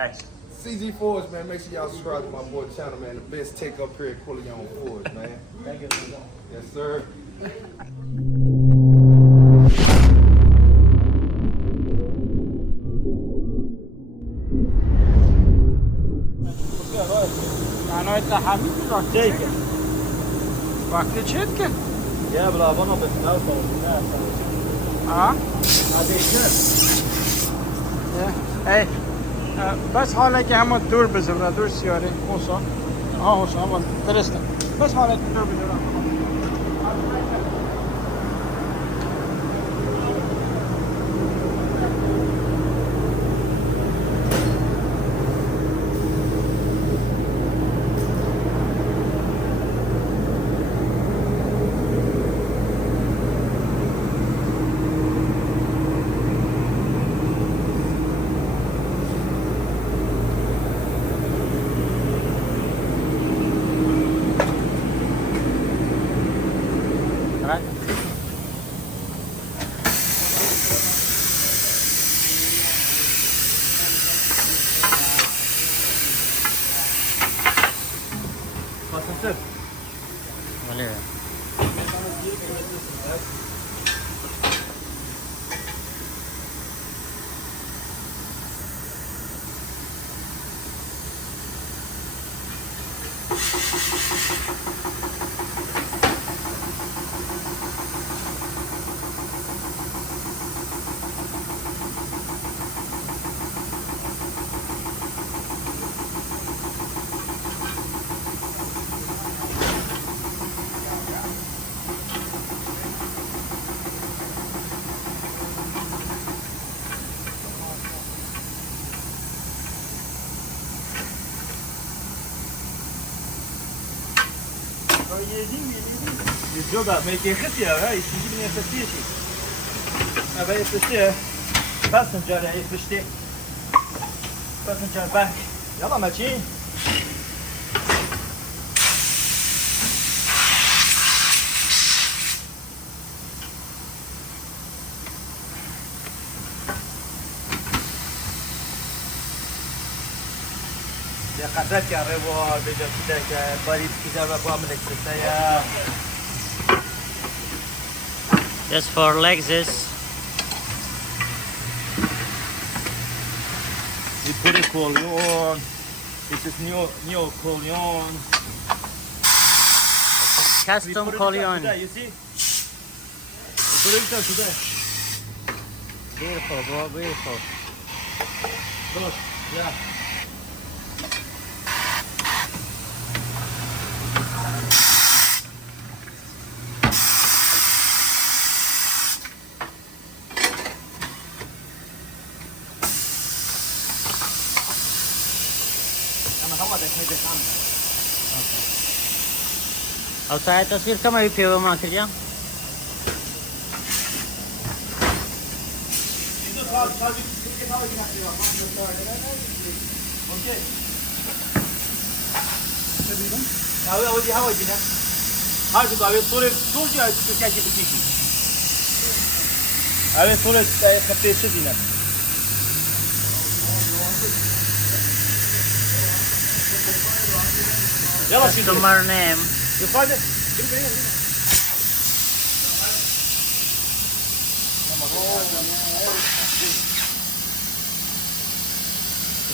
Action. CG Forge, man, make sure y'all subscribe to my boy channel, man. The best take up here at Corleone Forge, man. Thank you. Yes, sir. أنا أتحمل وقتك. وقت چت يا برافو بالنوبة. ای بس حالا که همون دور بزنم دور سیاره اوسا اوسا درسته بس حالا که دور بزنم Vale. الجوجا ما يتخسي هاي تجيب لي يخسي شيء ابى يخسي باسنجر يخسي باسنجر باك يلا ماشي قدرت يا ريبو بجد بريد كذا بقوم نكتسيا Just for Lexus. We put a Corleone. This is new Corleone. Custom Corleone. Today, you see? We put it today. Beautiful, bro, beautiful. Good. Yeah. अब चाहे तस्वीर कम भी few मार दिया Customer name. You find it? You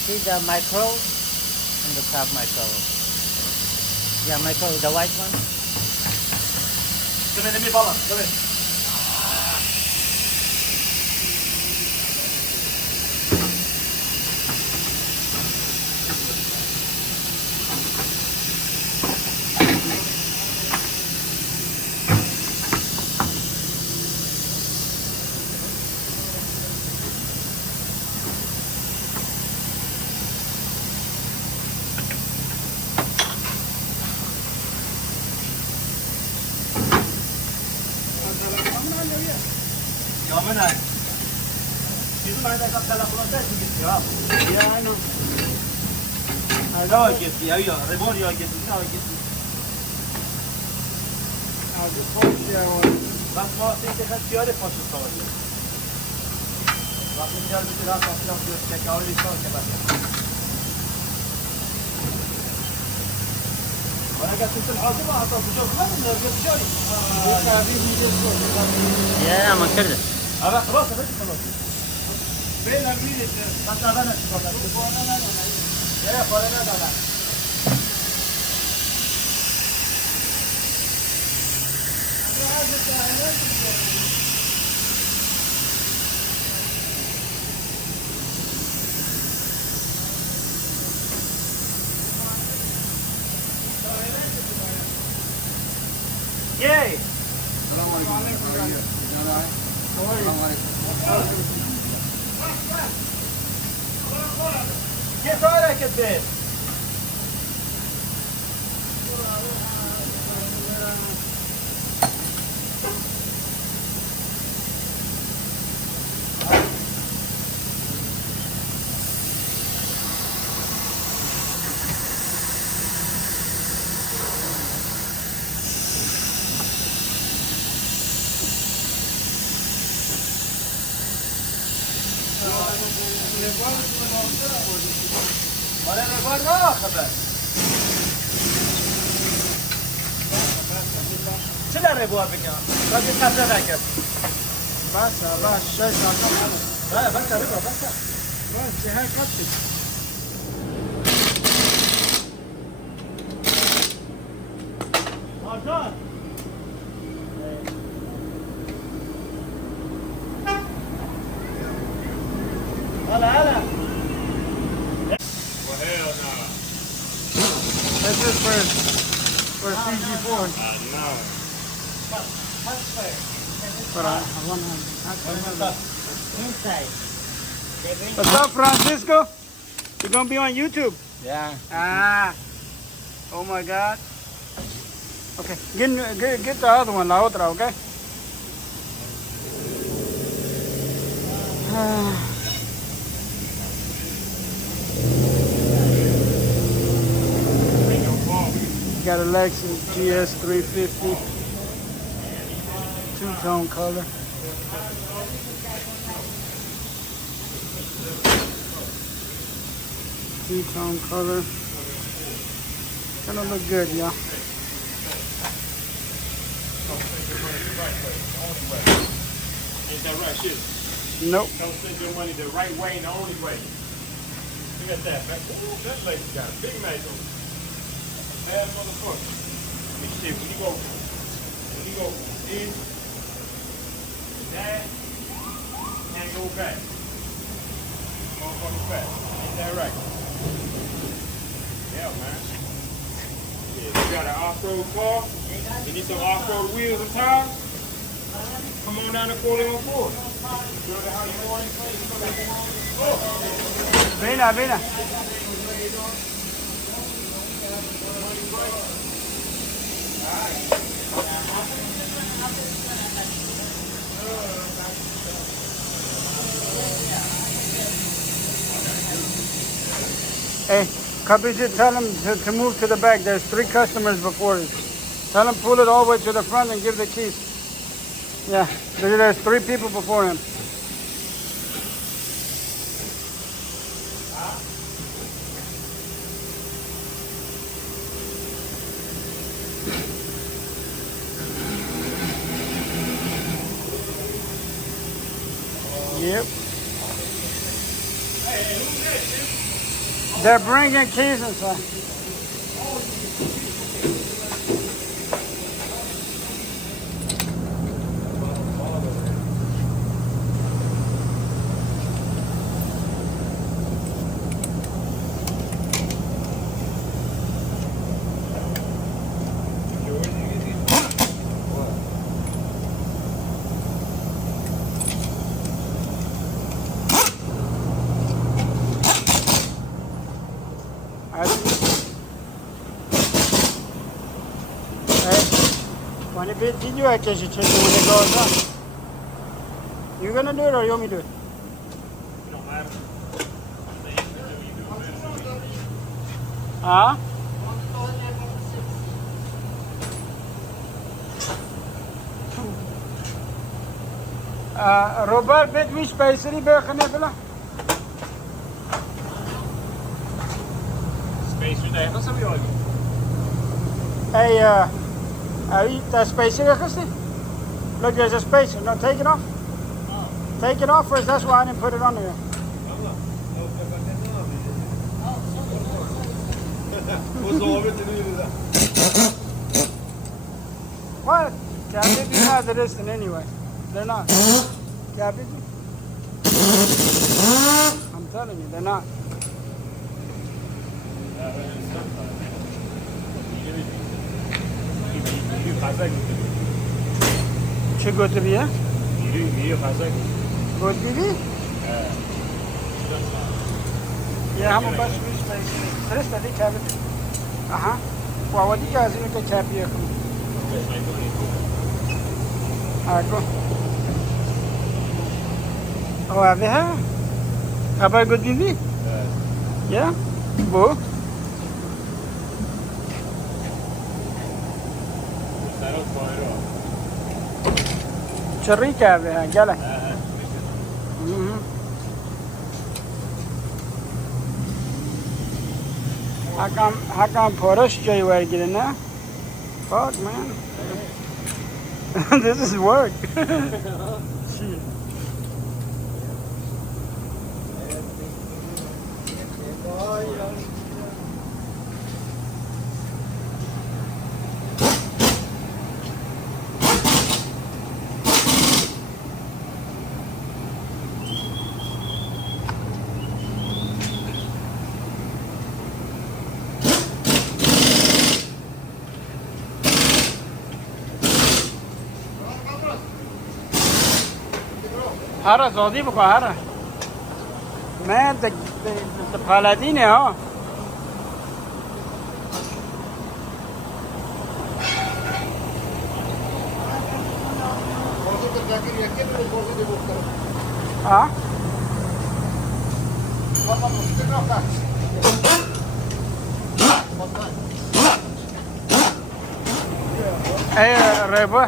see the micro and the top micro. Yeah, micro, the white one. Come in, let me follow. Come in. Come on. Bizim ayda kaptalar da gidiyor. Yani. Ayda gidiyor ya. Rebor ya gidiyor. Abi Porsche Bak muhabbeti kaçıyor poşu savaşı. Bak güzel bir rahat atıyor. Tekrar bir son kebap. وانا قاعد تنسى الحوض ما اعطاه بجوب ما من بجوري يا ما كده ابا خلاص خلاص فين امير انت انا يا فلان هذا Yay! كيف حالك البيت؟ ولا نبغى ناخذه شنو الربوة بك؟ باقي خمسة ذاك بس شاي ساعتين لا بس ربا بس بس هاي كتب مارجان هلا This is for CG4. But I want to. inside. What's up, Francisco? You're gonna be on YouTube. Yeah. Ah. Oh my God. Okay. Get the other one, la otra, okay? Got a Lexus GS350, two-tone color. Two-tone color. Gonna look good, y'all. Ain't that right, shit? Nope. Don't spend your money the right way and the only way. Look at that, man. Ooh, that lady got a big mango. Bad motherfucker. I mean, shit, when you go from in, that, can't go back. Motherfucking back. Ain't that right? Yeah, man. Yeah, you got an off-road car? You need some off-road wheels and tires? Come on down to Corleone Ford. Vena. Hey, Kapiji, tell them to move to the back. There's 3 customers before you. Tell them pull it all the way to the front and give the keys. Yeah, there's 3 people before him. Yep. They're bringing keys inside. When it did you actually check it when it goes up? You gonna do it or you want me to do it? It don't matter. Huh? Robert, bet wie space die burger nebelen? Space you there. What's up, you Hey, that spacer, Christy? Look, there's a spacer. No, take it off. Take it off first. That's why I didn't put it on there. What? Cabbage is not resistant anyway. They're not. Cabbage? I'm telling you, they're not. چه گوتریه؟ میری فضا گوتری؟ یه همون بس روش بایستی فرستادی کبیت آها وادی که از اینو که کبیه کنی آگو او اوه ها؟ ابای گوتری؟ یا؟ بو؟ چری کرده ها گله حکم پارش جای ورگیره نه fuck man this is work shit هر زادی بکن هر من ده پالادینه ها ها ای ریبا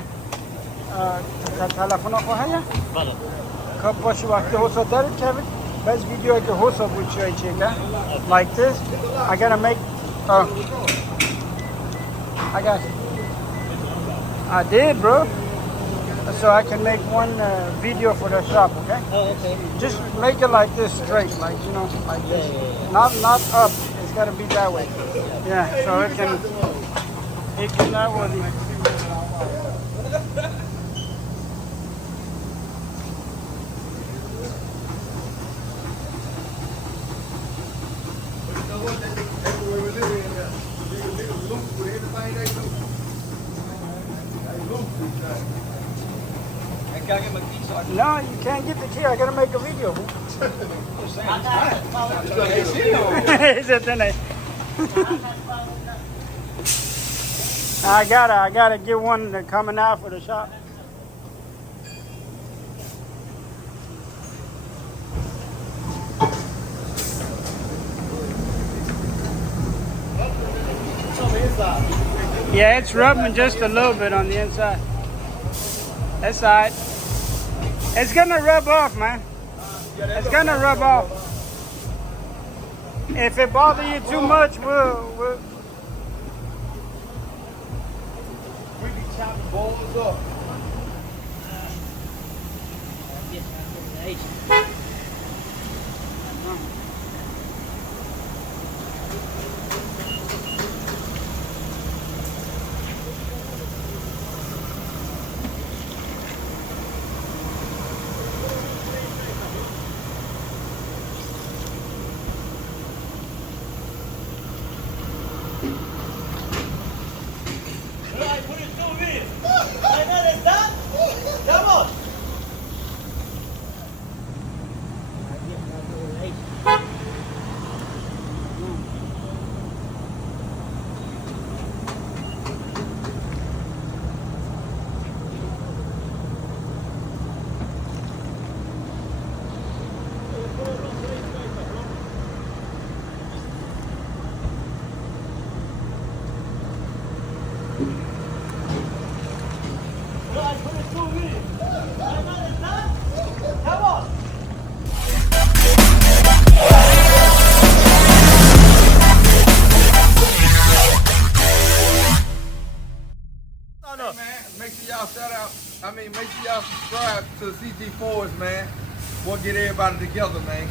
تلفن آقا هیا؟ بله خب باشه وقتی حوصا دارید که بس ویدیو که حوصا بود چیه چیگه like this I gotta make I did bro so I can make one video for the shop okay oh okay just make it like this straight like you know like this not up it's gotta be that way yeah so it can that way No, you can't get the key. I gotta make a video. I gotta get one coming out for the shop. Yeah, it's rubbing just a little bit on the inside. That's all right. It's gonna rub off, man. It's gonna rub off. If it bothers you too much, we'll We be chopping bones up. no. Man, make sure y'all make sure y'all subscribe to the CT4s, man. We'll get everybody together, man.